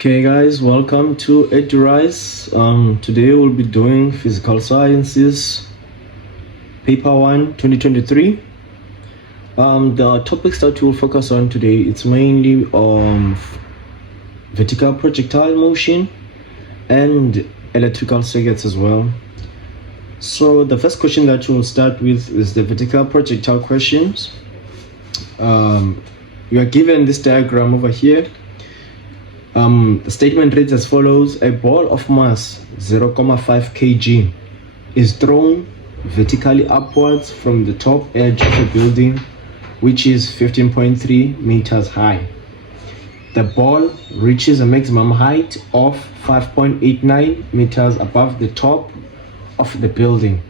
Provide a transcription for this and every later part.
Okay guys, welcome to EduRise. Today we'll be doing Physical Sciences, Paper 1, 2023. The topics that we'll focus on today, it's mainly vertical projectile motion and electrical circuits as well. So the first question that we'll start with is the vertical projectile questions. You are given this diagram over here. The statement reads as follows: a ball of mass 0.5 kg is thrown vertically upwards from the top edge of a building which is 15.3 meters high. The ball reaches a maximum height of 5.89 meters above the top of the building.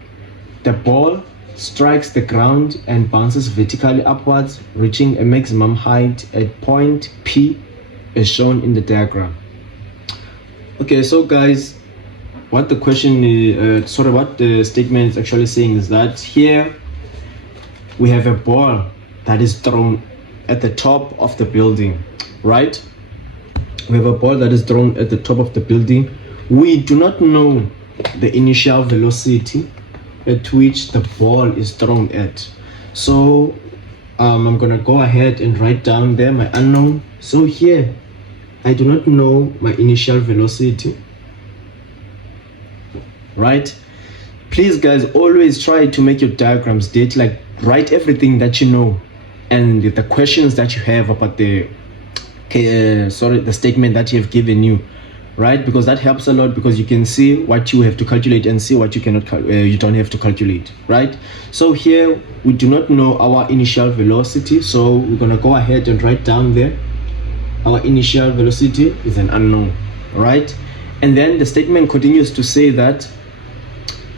The ball strikes the ground and bounces vertically upwards, reaching a maximum height at point P as shown in the diagram. Okay, so guys, what the question is, what the statement is actually saying is that here we have a ball that is thrown at the top of the building, right? We have a ball that is thrown at the top of the building. We do not know the initial velocity at which the ball is thrown at. So I'm gonna go ahead and write down there my unknown. So here I do not know my initial velocity, right? Please guys, always try to make your diagrams date, like write everything that you know and the questions that you have about the the statement that you have given you, right? Because that helps a lot, because you can see what you have to calculate and see what you cannot you don't have to calculate, right? So here we do not know our initial velocity, so we're gonna go ahead and write down there our initial velocity is an unknown, right? And then the statement continues to say that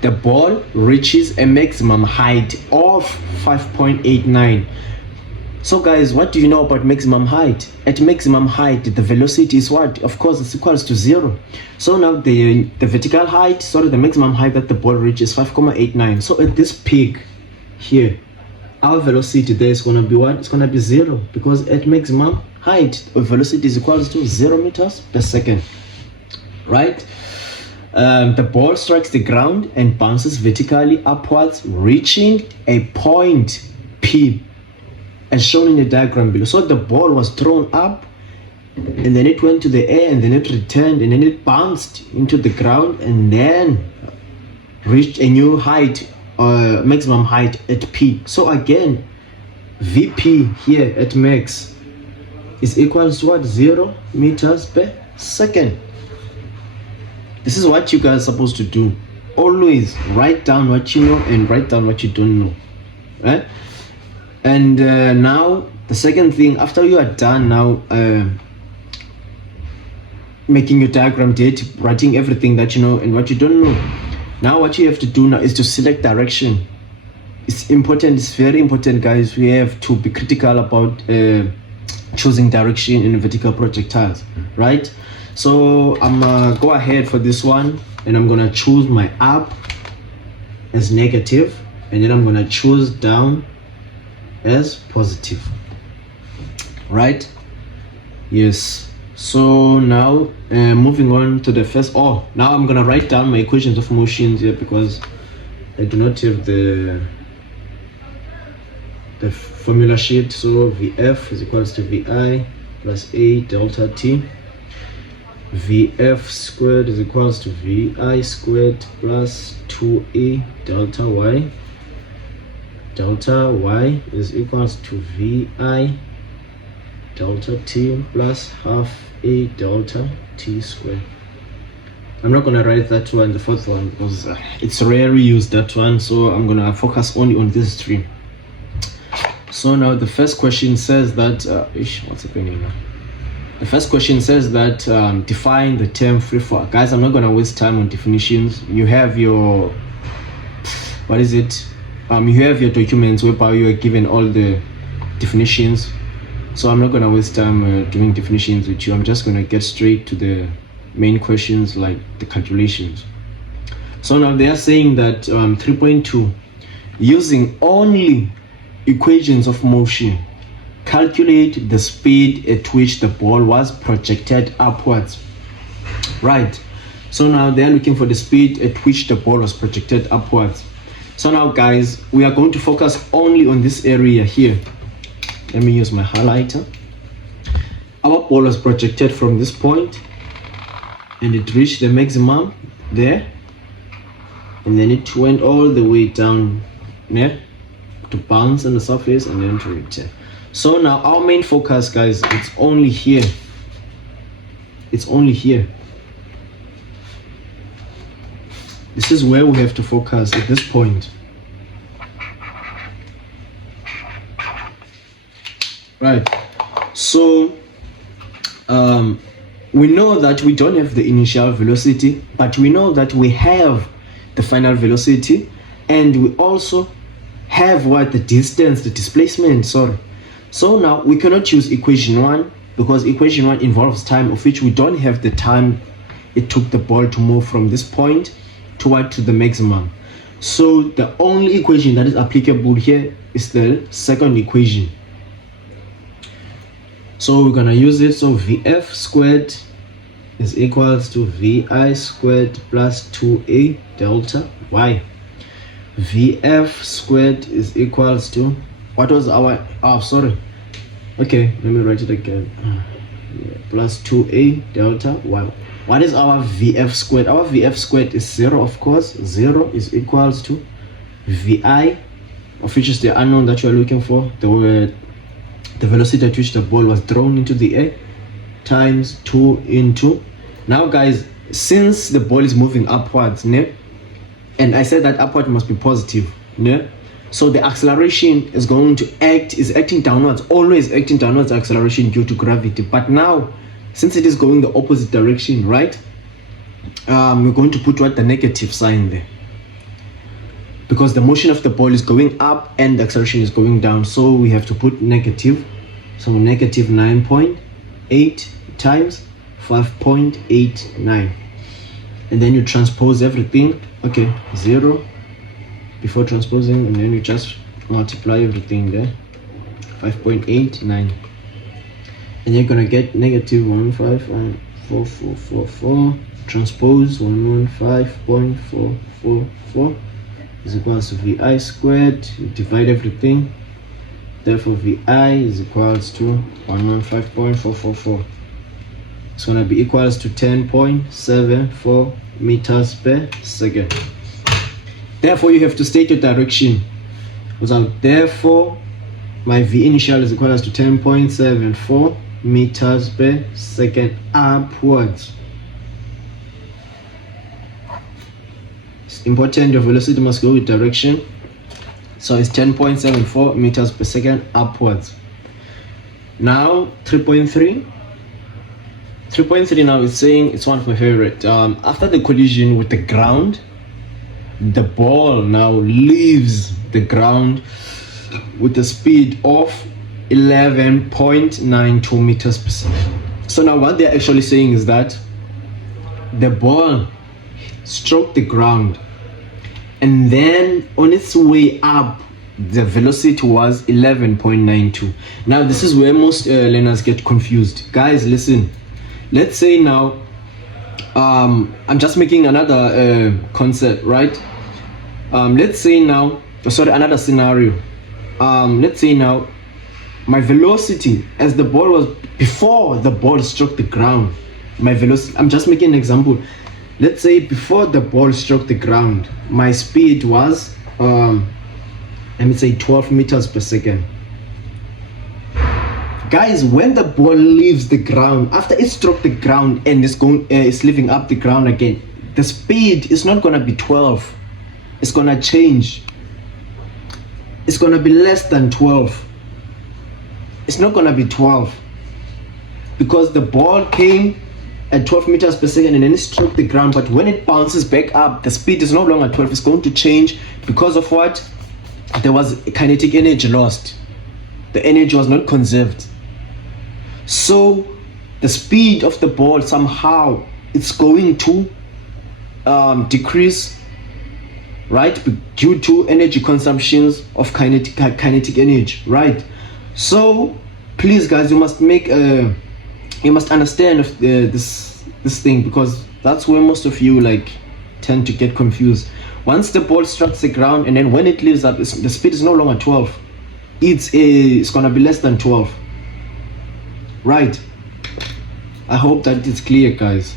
the ball reaches a maximum height of 5.89. So guys, what do you know about maximum height? At maximum height, the velocity is what? Of course, it's equals to 0. So now the vertical height, the maximum height that the ball reaches 5.89. So at this peak here, our velocity there is going to be what? It's going to be 0, because at maximum height, velocity is equals to 0 meters per second, right? The ball strikes the ground and bounces vertically upwards, reaching a point P as shown in the diagram below. So the ball was thrown up, and then it went to the air, and then it returned, and then it bounced into the ground, and then reached a new height, maximum height at P. So again, VP here at max is equals to what? 0 meters per second. This is what you guys are supposed to do. Always write down what you know and write down what you don't know, right? And now the second thing, after you are done now making your diagram date, writing everything that you know and what you don't know, now what you have to do now is to select direction. It's important, it's very important guys. We have to be critical about choosing direction in vertical projectiles, right? So I'm gonna go ahead for this one, and I'm gonna choose my up as negative, and then I'm gonna choose down as positive, right? Yes. So now moving on to the first, now I'm gonna write down my equations of motions here, because I do not have the formula sheet. So Vf is equals to Vi plus A delta T. Vf squared is equals to Vi squared plus 2A delta Y. Delta Y is equals to Vi delta T plus half A delta T squared. I'm not gonna write that one, the fourth one, because it's rarely used, that one. So I'm gonna focus only on this three. So now the first question says that, what's happening now? The first question says that define the term free fall. Guys, I'm not gonna waste time on definitions. You have your, you have your documents whereby you are given all the definitions. So I'm not gonna waste time doing definitions with you. I'm just gonna get straight to the main questions, like the calculations. So now they are saying that 3.2, using only equations of motion, calculate the speed at which the ball was projected upwards. Right, so now they're looking for the speed at which the ball was projected upwards. So now guys, we are going to focus only on this area here. Let me use my highlighter. Our ball was projected from this point and it reached the maximum there, and then it went all the way down there to bounce on the surface and then to return. So now our main focus, guys, it's only here. It's only here. This is where we have to focus at this point. Right. So we know that we don't have the initial velocity, but we know that we have the final velocity, and we also have what? The distance, the displacement, sorry. So now we cannot use equation 1 because equation 1 involves time, of which we don't have the time it took the ball to move from this point to the maximum. So the only equation that is applicable here is the second equation. So we're gonna use it. So Vf squared is equals to Vi squared plus 2a delta y. Vf squared is equals to, what was our, okay, let me write it again. Plus 2a delta y. What is our Vf squared? Our Vf squared is 0, of course. 0 is equals to Vi, of which is the unknown that you are looking for, the velocity at which the ball was thrown into the air, times 2 into, now guys, since the ball is moving upwards, and I said that upward must be positive, so the acceleration is going to acting downwards, always acting downwards acceleration due to gravity. But now, since it is going the opposite direction, right, we're going to put the negative sign there, because the motion of the ball is going up and the acceleration is going down, so we have to put negative. So negative 9.8 times 5.89, and then you transpose everything. Okay, 0 before transposing, and then you just multiply everything there, 5.89, and you're gonna get negative 1554444 transpose 115.444 is equals to Vi squared. You divide everything, therefore Vi is equals to 115.444. It's gonna be equals to 10.74 meters per second. Therefore you have to state your direction. So therefore my V initial is equals to 10.74 meters per second upwards. It's important your velocity must go with direction. So it's 10.74 meters per second upwards. Now 3.3 now is saying, it's one of my favorite. After the collision with the ground, the ball now leaves the ground with a speed of 11.92 meters per second. So now what they're actually saying is that the ball struck the ground, and then on its way up the velocity was 11.92. Now this is where most learners get confused. Guys, listen, let's say now I'm just making another concept, right? Let's say now, another scenario. Let's say now my velocity as the ball was before the ball struck the ground, my velocity, I'm just making an example. Let's say before the ball struck the ground, my speed was let me say 12 meters per second. Guys, when the ball leaves the ground, after it struck the ground and it's leaving up the ground again, the speed is not gonna be 12. It's gonna change. It's gonna be less than 12. It's not gonna be 12, because the ball came at 12 meters per second and then it struck the ground, but when it bounces back up, the speed is no longer 12. It's going to change because of what? There was kinetic energy lost. The energy was not conserved. So the speed of the ball somehow it's going to decrease, right, due to energy consumptions of kinetic energy, right? So please guys, you must make you must understand of this thing, because that's where most of you like tend to get confused. Once the ball strikes the ground, and then when it leaves up, the speed is no longer 12, it's gonna be less than 12, right? I hope that it's clear, guys.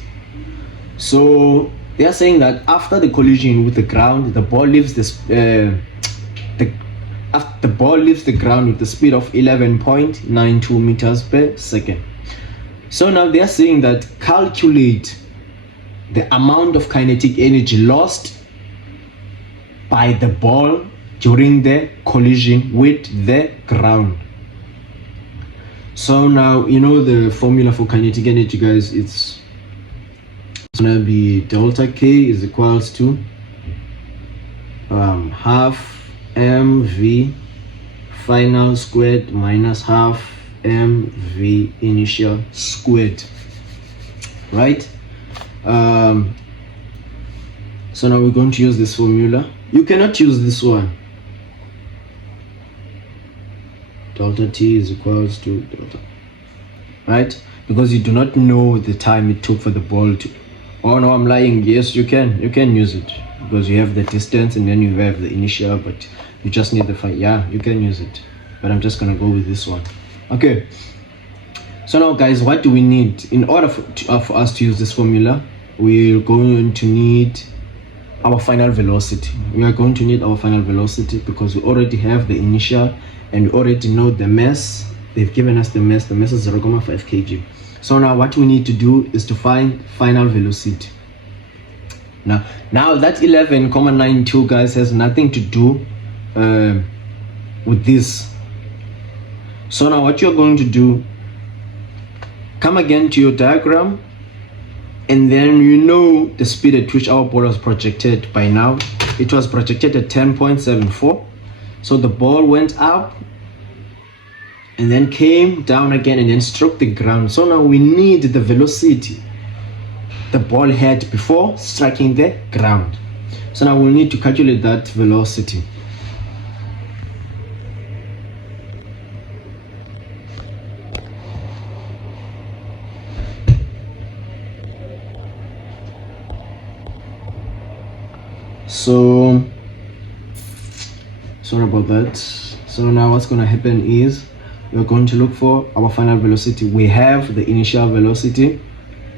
So they are saying that after the collision with the ground, the ball leaves the ball leaves the ground with the speed of 11.92 meters per second. So now they are saying that calculate the amount of kinetic energy lost by the ball during the collision with the ground. So now you know the formula for kinetic energy, guys. It's gonna be delta K is equals to half mv final squared minus half mv initial squared, right? So now we're going to use this formula. You cannot use this one. Delta t is equals to delta, right? Because you do not know the time it took for the ball to, oh no, I'm lying. Yes, you can use it, because you have the distance and then you have the initial, but you just need the yeah, you can use it, but I'm just gonna go with this one. Okay, so now guys, what do we need in order for us to use this formula? We're going to need our final velocity. We are going to need our final velocity because we already have the initial and we already know the mass. They've given us the mass. The mass is 0.5 kg. So now what we need to do is to find final velocity. Now that 11.92, guys, has nothing to do with this. So now what you're going to do, come again to your diagram, and then you know the speed at which our ball was projected by now. It was projected at 10.74. So the ball went up and then came down again and then struck the ground. So now we need the velocity the ball had before striking the ground. So now we'll need to calculate that velocity. So sorry about that. So now what's going to happen is we're going to look for our final velocity. We have the initial velocity,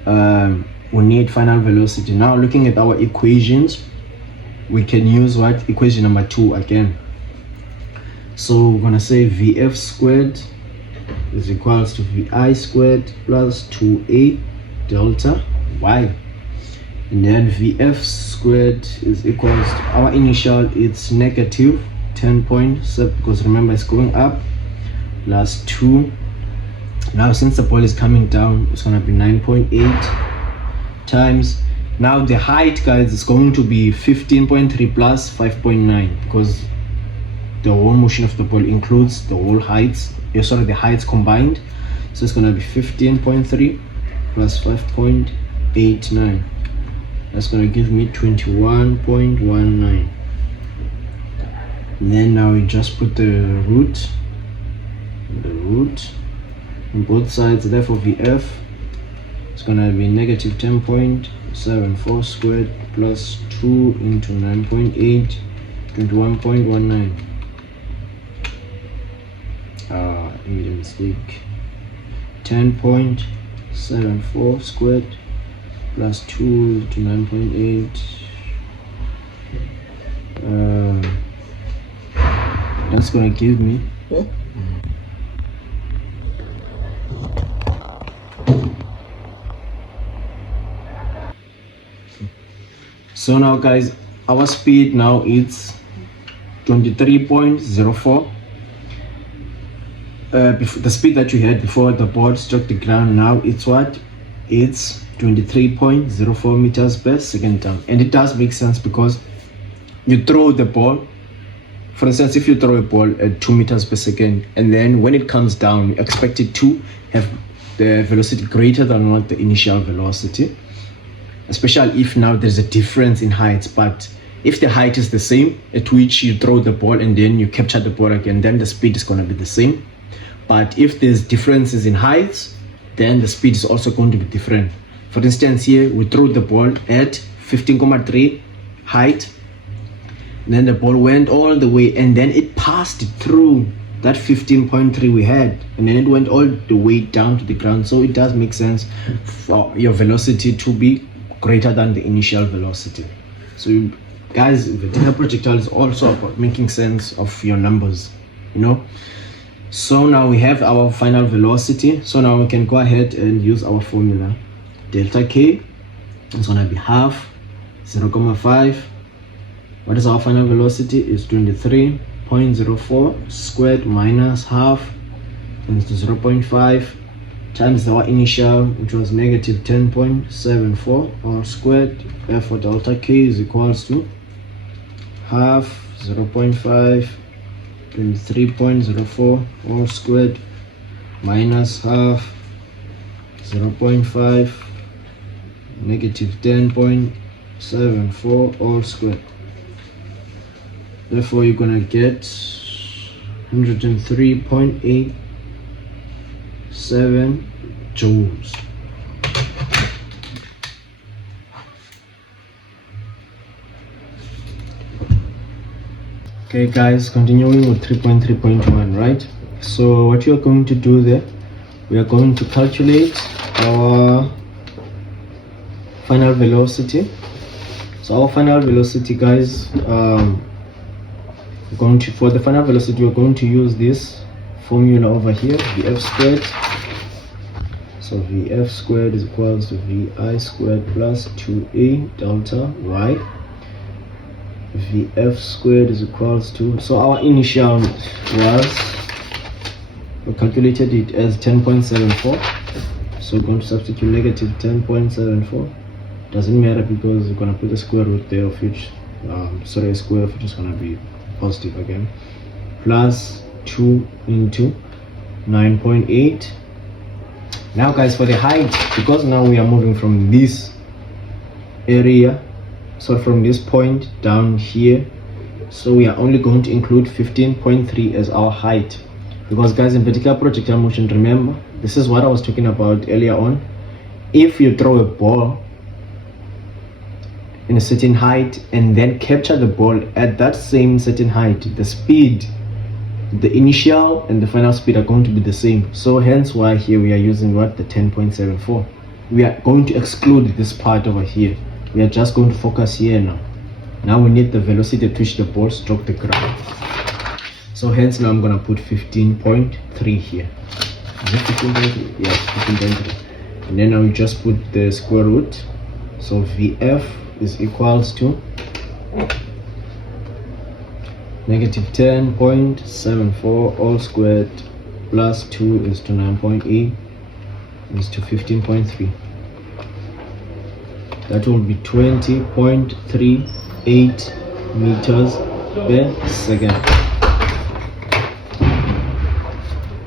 we need final velocity. Now looking at our equations, we can use what equation number 2 again. So we're going to say vf squared is equals to vi squared plus 2a delta y, and then vf squared is equals to our initial, it's negative 10.7, because remember it's going up, plus 2. Now since the ball is coming down, it's going to be 9.8 times, now the height, guys, is going to be 15.3 plus 5.9, because the whole motion of the ball includes the whole heights, the heights combined. So it's going to be 15.3 plus 5.89. That's going to give me 21.19. And then now we just put the root on both sides. Therefore VF is going to be negative 10.74 squared plus 2 into 9.8, 21.19. I made a mistake. 10.74 squared plus 2 to 9.8. That's gonna give me so now, guys, our speed now is 23.04. The speed that you had before the ball struck the ground, now it's what? It's 23.04 meters per second down. And it does make sense because you throw the ball, for instance, if you throw a ball at 2 meters per second, and then when it comes down, you expect it to have the velocity greater than what the initial velocity, especially if now there's a difference in heights. But if the height is the same at which you throw the ball and then you capture the ball again, then the speed is going to be the same. but if there's differences in heights, then the speed is also going to be different. For instance, here we threw the ball at 15.3 height, and then the ball went all the way, and then it passed through that 15.3 we had, and then it went all the way down to the ground. So it does make sense for your velocity to be greater than the initial velocity. So guys, vertical projectile is also about making sense of your numbers, you know. So now we have our final velocity. So now we can go ahead and use our formula. Delta K is gonna be half 0.5. What is our final velocity? Is 23.04 squared minus half, and it's 0.5 times our initial, which was negative 10.74, all squared. Therefore delta K is equals to half 0.5 23.04 all squared minus half 0.5 negative 10.74 all squared. Therefore you're gonna get 103.87 joules. Okay guys, continuing with 3.3.1, right? So what you are going to do there, we are going to calculate our final velocity. So our final velocity, guys, for the final velocity we're going to use this formula over here, Vf squared. So Vf squared is equals to Vi squared plus 2a delta y. Vf squared is equals to, so our initial was, we calculated it as 10.74, so we're going to substitute negative 10.74. Doesn't matter because we're going to put a square root there, of which a square of which is going to be positive again, plus 2 into 9.8. Now guys, for the height, because now we are moving from this area, so from this point down here, so we are only going to include 15.3 as our height, because guys, in vertical projectile motion, remember, this is what I was talking about earlier on. If you throw a ball in a certain height and then capture the ball at that same certain height, the speed, the initial and the final speed are going to be the same. So hence why here we are using what, the 10.74. We are going to exclude this part over here. We are just going to focus here now. Now we need the velocity at which the ball struck the ground. So hence now I'm going to put 15.3 here. Is it 15.3? Yes, 15.3. And then I will just put the square root. So Vf is equals to negative 10.74 all squared plus 2 is to 9.8 is to 15.3. That will be 20.38 meters per second.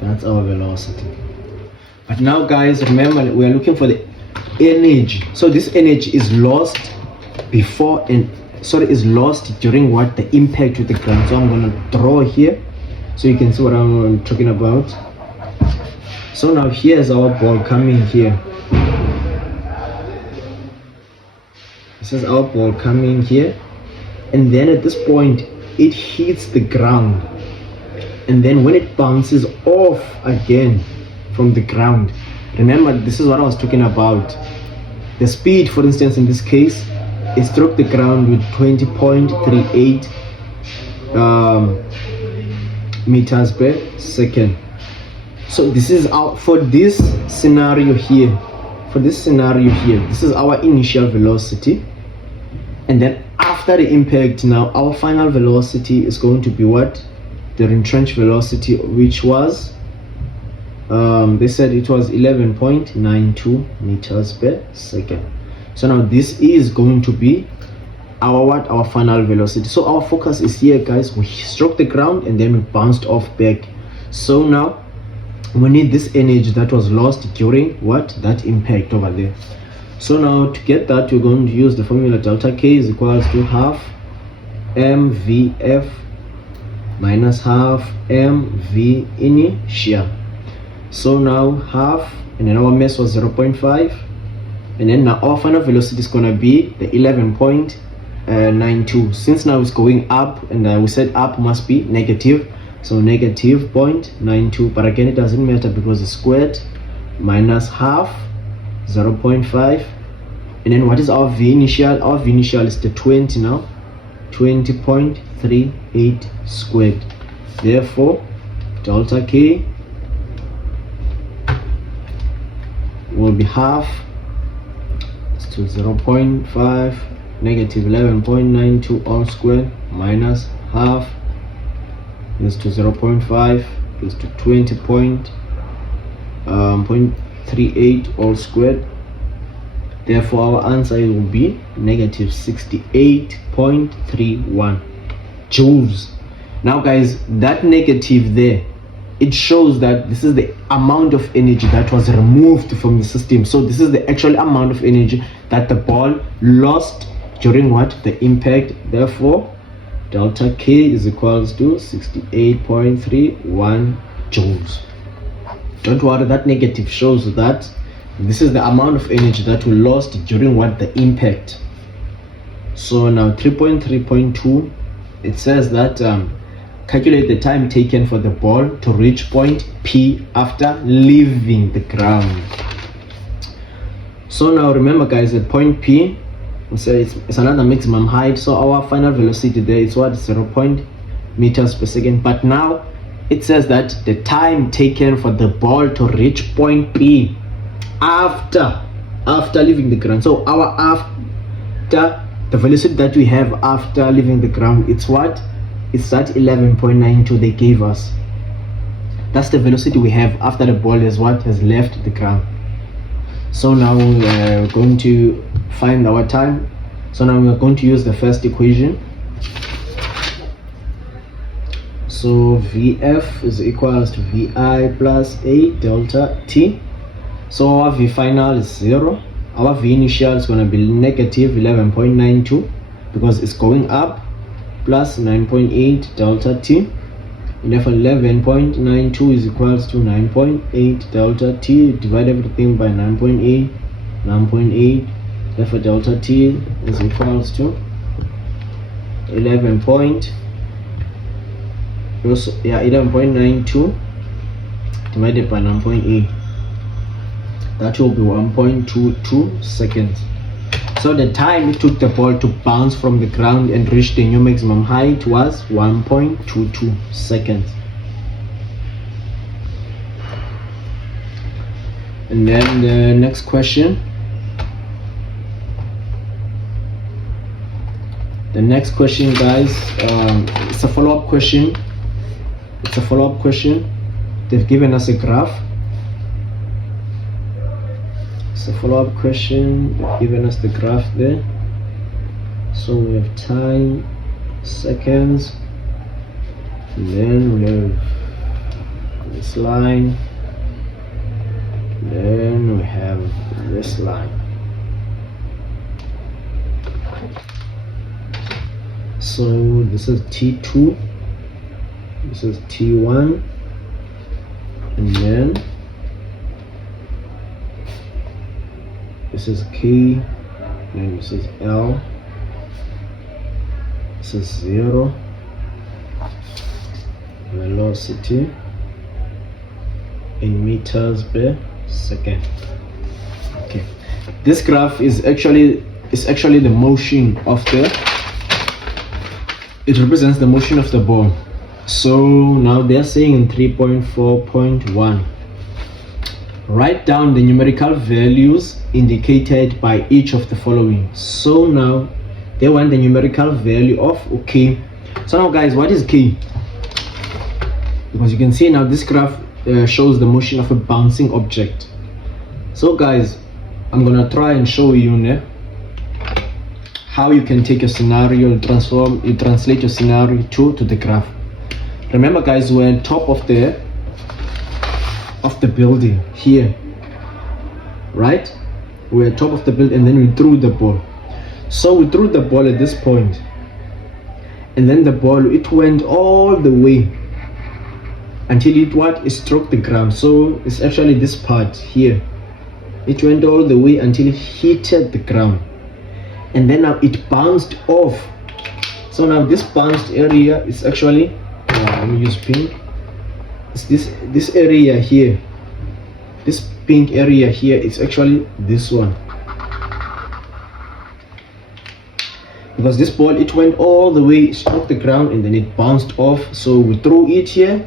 That's our velocity. But now guys, remember we are looking for the energy. So this energy is lost before is lost during what, the impact with the ground. So I'm going to draw here so you can see what I'm talking about. So now here's our ball coming here. This is our ball coming here, and then at this point it hits the ground, and then when it bounces off again from the ground, remember this is what I was talking about. The speed, for instance, in this case, it struck the ground with 20.38 meters per second. So this is our, for this scenario here, this is our initial velocity, and then after the impact, now our final velocity is going to be what, the retrenched velocity, which was they said it was 11.92 meters per second. So now this is going to be our what, our final velocity. So our focus is here guys, we struck the ground and then we bounced off back. So now we need this energy that was lost during what, that impact over there. So now to get that, we're going to use the formula delta K is equals to half mvf minus half mv initial. So now half, and then our mass was 0.5, and then now our final velocity is gonna be the 11.92. Since now it's going up, and we said up must be negative, so negative 0.92, but again it doesn't matter because it's squared, minus half 0.5, and then what is our v initial? Our v initial is the 20 now, 20.38 squared. Therefore delta k will be half to 0.5 negative 11.92 all squared minus half is to 0.5 is to 20.38 all squared. Therefore our answer will be negative 68.31 joules. Now guys, that negative there, it shows that this is the amount of energy that was removed from the system. So this is the actual amount of energy that the ball lost during what? The impact. Therefore delta K is equals to 68.31 joules. Don't worry, that negative shows that this is the amount of energy that we lost during what? The impact. So now 3.3.2, it says that calculate the time taken for the ball to reach point P after leaving the ground. So now remember guys, at point P, so it's another maximum height, so our final velocity there is what? 0 meters per second. But now it says that the time taken for the ball to reach point P after leaving the ground. So our after, the velocity that we have after leaving the ground, it's what? It's that 11.92 they gave us. That's the velocity we have after the ball has left the ground. So now we're going to find our time. So now we're going to use the first equation. So Vf is equals to Vi plus A delta T. So our V final is 0. Our V initial is going to be negative 11.92 because it's going up, plus 9.8 delta T. And therefore 11.92 is equals to 9.8 delta T. Divide everything by 9.8, 9.8. Therefore delta T is equals to 11.92 divided by 9.8. That will be 1.22 seconds. So the time it took the ball to bounce from the ground and reach the new maximum height was 1.22 seconds. And then the next question. The next question, guys, it's a follow-up question. It's a follow-up question. They've given us a graph. It's a follow-up question. They've given us the graph there. So we have time, seconds, and then we have this line, then we have this line. So this is T2, this is T1, and then this is K, and this is L, this is 0, velocity in meters per second. Okay, this graph is actually the motion of it represents the motion of the ball. So now they're saying in 3.4.1, write down the numerical values indicated by each of the following. So now they want the numerical value of K. So now guys, what is K? Because you can see now this graph shows the motion of a bouncing object. So guys, I'm gonna try and show you how you can take a scenario, translate your scenario to the graph. Remember guys, we're on top of the building here, right? We're on top of the building, and then we threw the ball. So we threw the ball at this point, and then the ball, it went all the way until it struck the ground. So it's actually this part here. It went all the way until it hit the ground, and then now it bounced off. So now this bounced area is actually let me use pink. It's this area here. This pink area here is actually this one, because this ball, it went all the way, struck the ground, and then it bounced off. So we threw it here,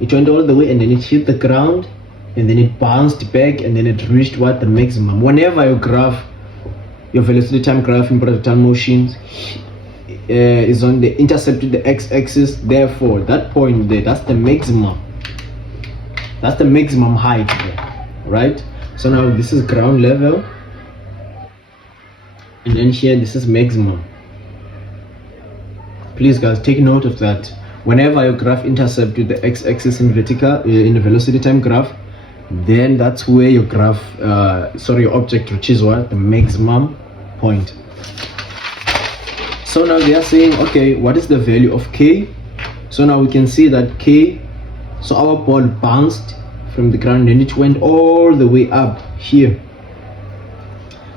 it went all the way, and then it hit the ground, and then it bounced back, and then it reached what? The maximum. Whenever you graph your velocity time graph in projectile motions is on the intercept to the x-axis, therefore that point there, that's the maximum. That's the maximum height there, right? So now this is ground level, and then here this is maximum. Please guys, take note of that. Whenever your graph intercept with the x-axis in vertical in the velocity time graph, then that's where your graph your object reaches what? The maximum point. So now they are saying, okay, what is the value of k? So now we can see that k, so our ball bounced from the ground and it went all the way up here.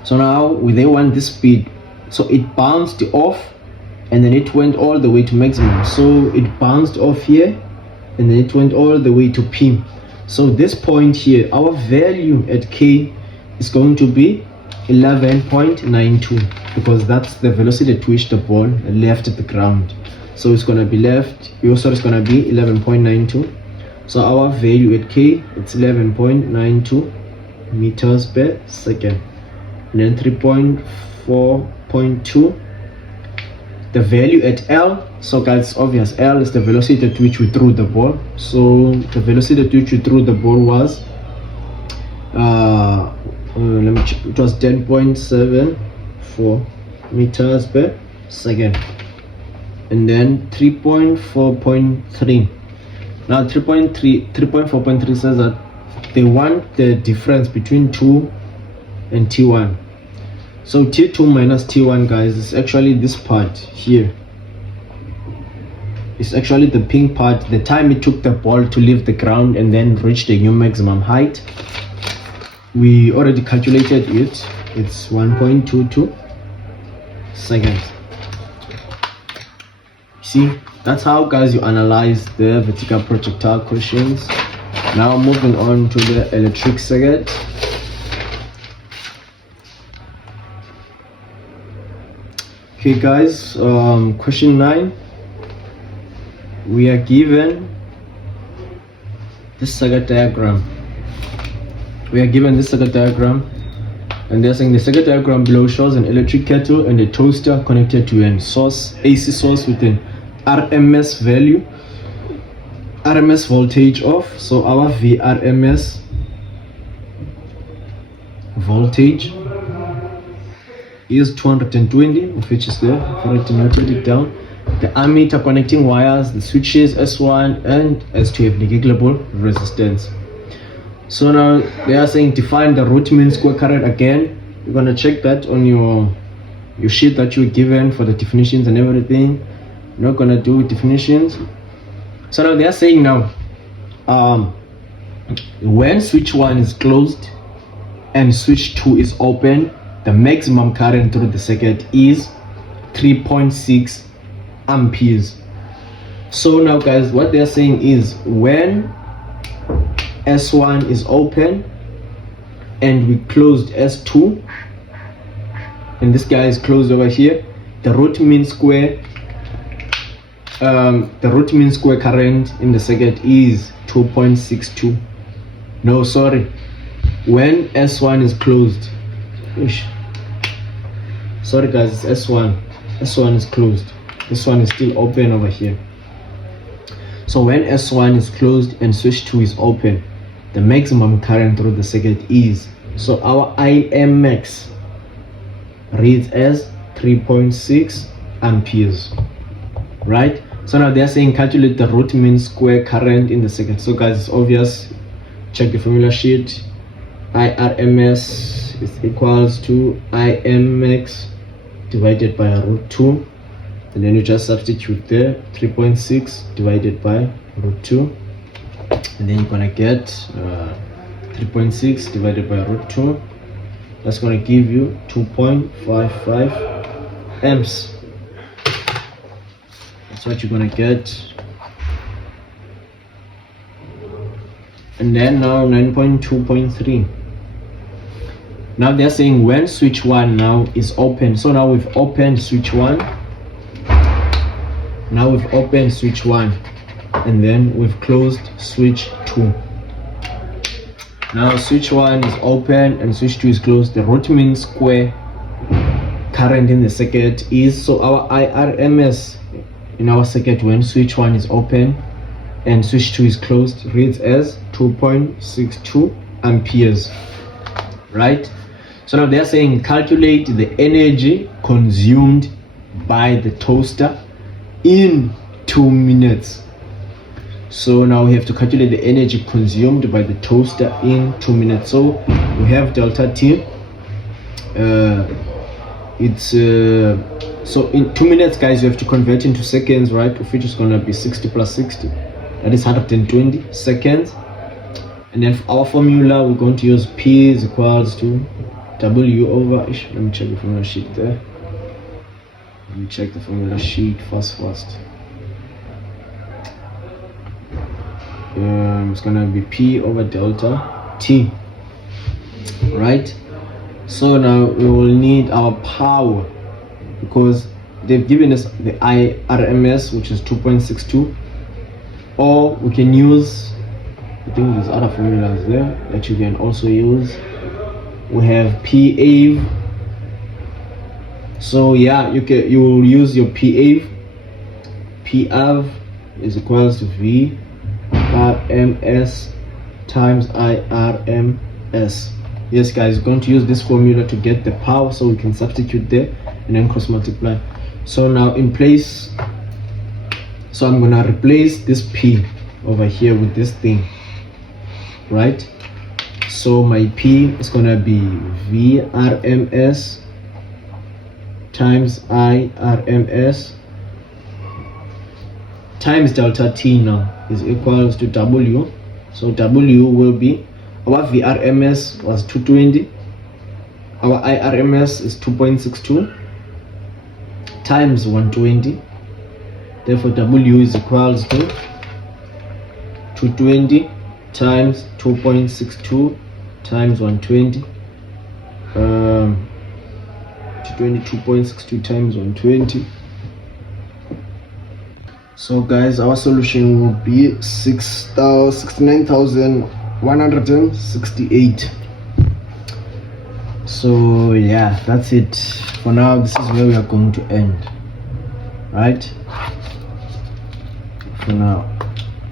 So now they want this speed, so it bounced off and then it went all the way to maximum. So it bounced off here and then it went all the way to p. So this point here, our value at k is going to be 11.92, because that's the velocity at which the ball left the ground. So it's going to be it's going to be 11.92. So our value at k, it's 11.92 meters per second. And then 3.4.2, the value at L. So guys, it's obvious, L is the velocity at which we threw the ball. So the velocity at which we threw the ball was let me check. It was 10.74 meters per second. And then 3.4.3. Now 3.4.3 says that they want the difference between 2 and T1. So T2 minus T1, guys, is actually this part here. It's actually the pink part, the time it took the ball to leave the ground and then reach the new maximum height. We already calculated it. It's 1.22 seconds. See, that's how, guys, you analyze the vertical projectile questions. Now moving on to the electric circuit. Okay guys, question 9. We are given this circuit diagram. And they're saying the circuit diagram below shows an electric kettle and a toaster connected to an AC source with an RMS value, RMS voltage of, so our VRMS voltage is 220, of which is there. I've already noted it down. The ammeter connecting wires, the switches S1 and S2 have negligible resistance. So now they are saying define the root mean square current again. You're gonna check that on your sheet that you're given for the definitions and everything. You're not gonna do definitions. So now they are saying now when switch 1 is closed and switch 2 is open, the maximum current through the circuit is 3.6 amperes. So now guys, what they're saying is when S1 is open and we closed S2 and this guy is closed over here, the root mean square current in the circuit is 2.62. No, sorry, when S1 is closed, sorry guys, it's S1 is closed, this one is still open over here. So when S1 is closed and switch 2 is open, the maximum current through the circuit is, so our IMX reads as 3.6 amperes, right? So now they're saying calculate the root mean square current in the circuit. So guys, it's obvious, check the formula sheet. IRMS is equals to IMX divided by root 2, and then you just substitute there 3.6 divided by root 2, and then you're gonna get 3.6 divided by root 2. That's gonna give you 2.55 amps. That's what you're gonna get. And then now 9.2.3. Now they're saying when switch 1 now is open. So now we've opened switch 1. Now we've opened switch 1, and then we've closed switch 2. Now switch 1 is open and switch 2 is closed. The root mean square current in the circuit is, so our IRMS in our circuit when switch 1 is open and switch 2 is closed reads as 2.62 amperes, right? So now they're saying calculate the energy consumed by the toaster in 2 minutes. So now we have to calculate the energy consumed by the toaster in 2 minutes. So we have delta T. So in 2 minutes, guys, you have to convert into seconds, right? Which is gonna be 60 plus 60. That is 120 seconds. And then for our formula, we're going to use P is equals to W over. Let me check the formula sheet there. Let me check the formula sheet first. It's gonna be P over delta T, right? So now we will need our power, because they've given us the IRMS, which is 2.62, or we can use, I think there's other formulas there that you can also use. We have PA. So yeah, you will use your PA. PAV is equals to V RMS times IRMS. Yes, guys, we're going to use this formula to get the power, so we can substitute there and then cross multiply. So now in place, so I'm gonna replace this P over here with this thing, right? So my P is gonna be VRMS times IRMS times delta T now is equals to W. So W will be, our VRMS was 220, our IRMS is 2.62 times 120. Therefore W is equals to 220 times 2.62 times 120. 222.62 times 120. So guys, our solution will be 69,168. So yeah, that's it for now. This is where we are going to end, right? For now.